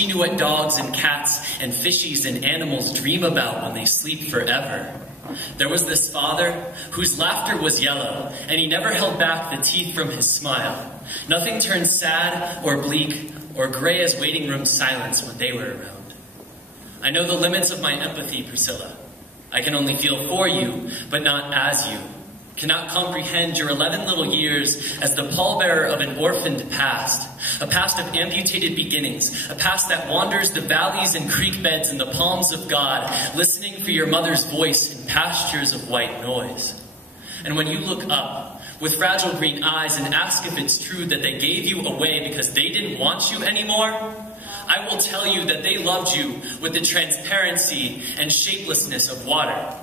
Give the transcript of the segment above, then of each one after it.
she knew what dogs and cats and fishies and animals dream about when they sleep forever. There was this father whose laughter was yellow, and he never held back the teeth from his smile. Nothing turned sad or bleak or gray as waiting room silence when they were around. I know the limits of my empathy, Priscilla. I can only feel for you, but not as you. Cannot comprehend your 11 little years as the pallbearer of an orphaned past, a past of amputated beginnings, a past that wanders the valleys and creek beds in the palms of God, listening for your mother's voice in pastures of white noise. And when you look up with fragile green eyes and ask if it's true that they gave you away because they didn't want you anymore, I will tell you that they loved you with the transparency and shapelessness of water.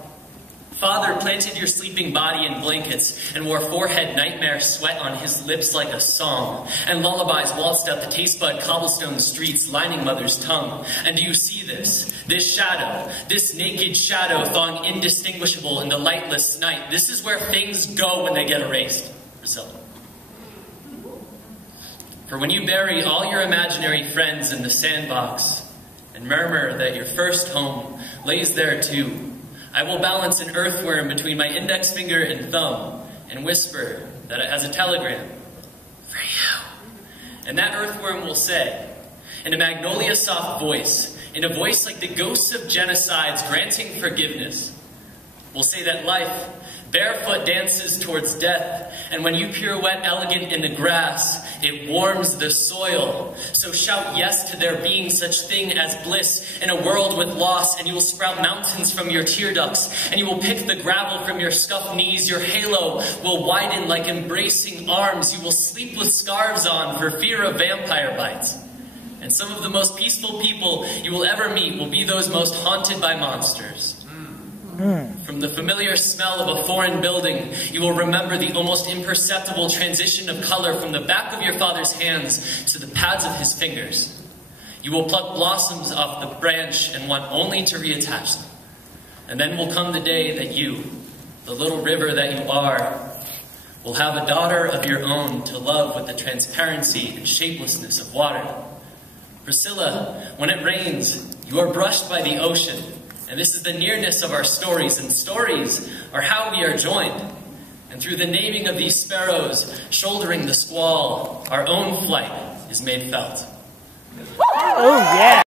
Father planted your sleeping body in blankets and wore forehead nightmare sweat on his lips like a song, and lullabies waltzed up the taste bud cobblestone streets lining mother's tongue. And do you see this shadow, this naked shadow thawing indistinguishable in the lightless night? This is where things go when they get erased, Priscilla. For when you bury all your imaginary friends in the sandbox and murmur that your first home lays there too, I will balance an earthworm between my index finger and thumb and whisper that it has a telegram for you. And that earthworm will say, in a magnolia soft voice, in a voice like the ghosts of genocides granting forgiveness, will say that life barefoot dances towards death, and when you pirouette elegant in the grass, it warms the soil. So shout yes to there being such thing as bliss in a world with loss, and you will sprout mountains from your tear ducts, and you will pick the gravel from your scuffed knees. Your halo will widen like embracing arms. You will sleep with scarves on for fear of vampire bites. And some of the most peaceful people you will ever meet will be those most haunted by monsters. From the familiar smell of a foreign building, you will remember the almost imperceptible transition of color from the back of your father's hands to the pads of his fingers. You will pluck blossoms off the branch and want only to reattach them. And then will come the day that you, the little river that you are, will have a daughter of your own to love with the transparency and shapelessness of water. Priscilla, when it rains, you are brushed by the ocean. And this is the nearness of our stories, and stories are how we are joined. And through the naming of these sparrows, shouldering the squall, our own flight is made felt. Oh, yeah.